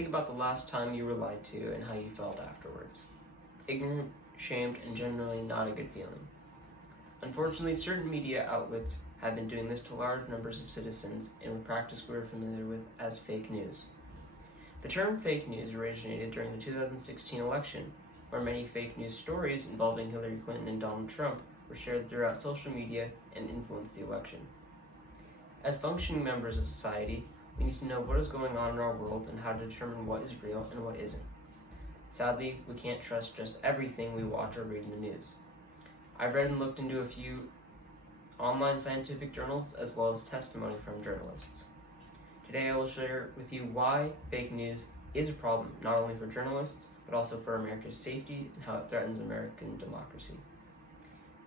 Think about the last time you were lied to and how you felt afterwards. Ignorant, shamed, and generally not a good feeling. Unfortunately, certain media outlets have been doing this to large numbers of citizens in a practice we are familiar with as fake news. The term fake news originated during the 2016 election, where many fake news stories involving Hillary Clinton and Donald Trump were shared throughout social media and influenced the election. As functioning members of society, we need to know what is going on in our world and how to determine what is real and what isn't. Sadly, we can't trust just everything we watch or read in the news. I've read and looked into a few online scientific journals as well as testimony from journalists. Today I will share with you why fake news is a problem, not only for journalists, but also for America's safety and how it threatens American democracy.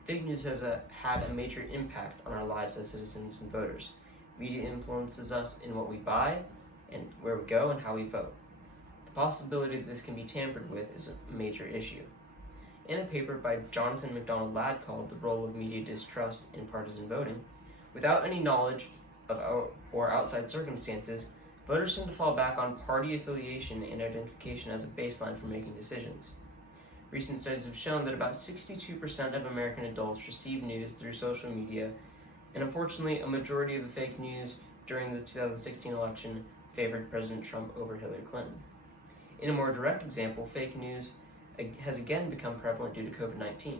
Fake news has had a major impact on our lives as citizens and voters. Media influences us in what we buy and where we go and how we vote. The possibility that this can be tampered with is a major issue. In a paper by Jonathan McDonald Ladd called The Role of Media Distrust in Partisan Voting, without any knowledge of or outside circumstances, voters tend to fall back on party affiliation and identification as a baseline for making decisions. Recent studies have shown that about 62% of American adults receive news through social media, and unfortunately, a majority of the fake news during the 2016 election favored President Trump over Hillary Clinton. In a more direct example, fake news has again become prevalent due to COVID-19,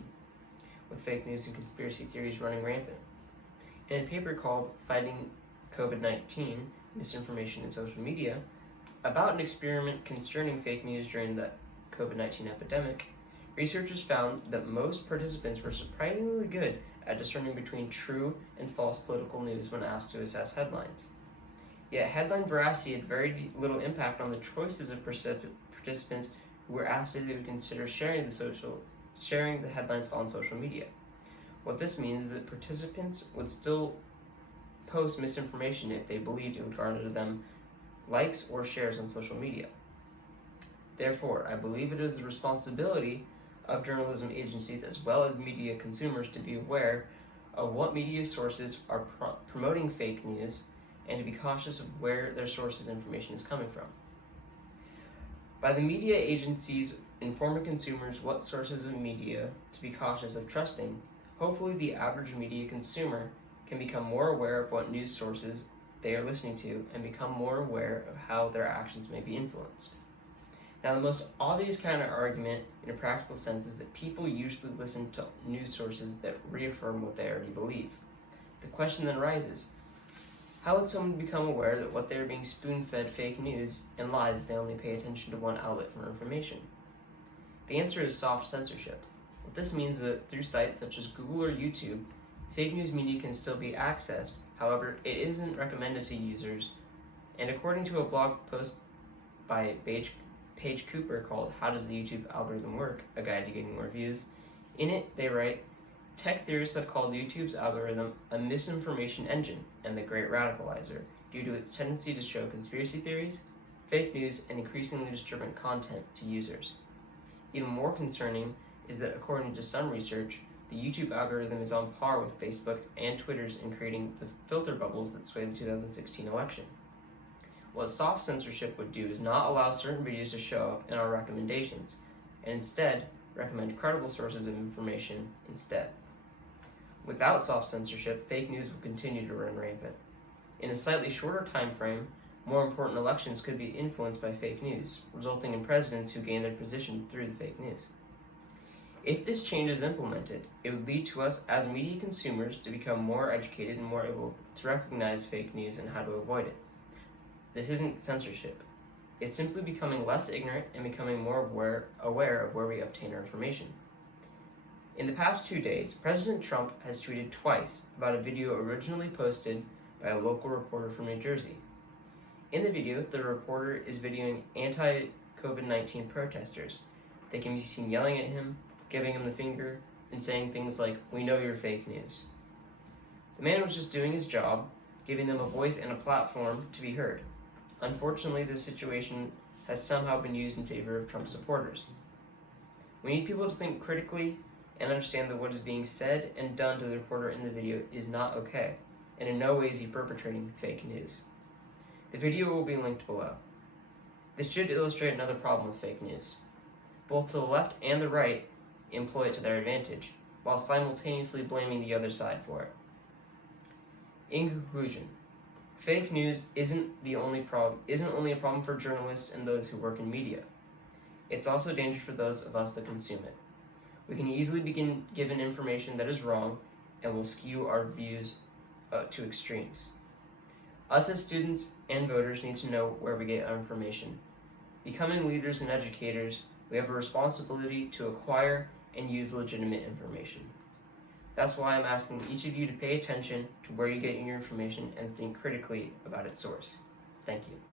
with fake news and conspiracy theories running rampant. In a paper called Fighting COVID-19, Misinformation in Social Media, about an experiment concerning fake news during the COVID-19 epidemic, researchers found that most participants were surprisingly good at discerning between true and false political news when asked to assess headlines. Yet headline veracity had very little impact on the choices of participants who were asked if they would consider sharing the headlines on social media. What this means is that participants would still post misinformation if they believed it would garner them likes or shares on social media. Therefore, I believe it is the responsibility of journalism agencies as well as media consumers to be aware of what media sources are promoting fake news and to be cautious of where their sources' information is coming from. By the media agencies informing consumers what sources of media to be cautious of trusting, hopefully the average media consumer can become more aware of what news sources they are listening to and become more aware of how their actions may be influenced. Now, the most obvious counter argument in a practical sense is that people usually listen to news sources that reaffirm what they already believe. The question then arises, how would someone become aware that what they are being spoon-fed fake news and lies if they only pay attention to one outlet for information? The answer is soft censorship. What this means is that through sites such as Google or YouTube, fake news media can still be accessed. However, it isn't recommended to users. And according to a blog post by Paige Cooper called How Does the YouTube Algorithm Work? A Guide to Getting More Views, in it they write, tech theorists have called YouTube's algorithm a misinformation engine and the great radicalizer due to its tendency to show conspiracy theories, fake news, and increasingly disturbing content to users. Even more concerning is that according to some research, the YouTube algorithm is on par with Facebook and Twitter's in creating the filter bubbles that swayed the 2016 election. What soft censorship would do is not allow certain videos to show up in our recommendations, and instead recommend credible sources of information instead. Without soft censorship, fake news will continue to run rampant. In a slightly shorter time frame, more important elections could be influenced by fake news, resulting in presidents who gain their position through the fake news. If this change is implemented, it would lead to us as media consumers to become more educated and more able to recognize fake news and how to avoid it. This isn't censorship. It's simply becoming less ignorant and becoming more aware of where we obtain our information. In the past 2 days, President Trump has tweeted twice about a video originally posted by a local reporter from New Jersey. In the video, the reporter is videoing anti-COVID-19 protesters. They can be seen yelling at him, giving him the finger, and saying things like, "We know you're fake news." The man was just doing his job, giving them a voice and a platform to be heard. Unfortunately, this situation has somehow been used in favor of Trump supporters. We need people to think critically and understand that what is being said and done to the reporter in the video is not okay, and in no way is he perpetrating fake news. The video will be linked below. This should illustrate another problem with fake news. Both the left and the right employ it to their advantage, while simultaneously blaming the other side for it. In conclusion, fake news isn't only a problem for journalists and those who work in media. It's also dangerous for those of us that consume it. We can easily be given information that is wrong and will skew our views to extremes. Us as students and voters need to know where we get our information. Becoming leaders and educators, we have a responsibility to acquire and use legitimate information. That's why I'm asking each of you to pay attention to where you get your information and think critically about its source. Thank you.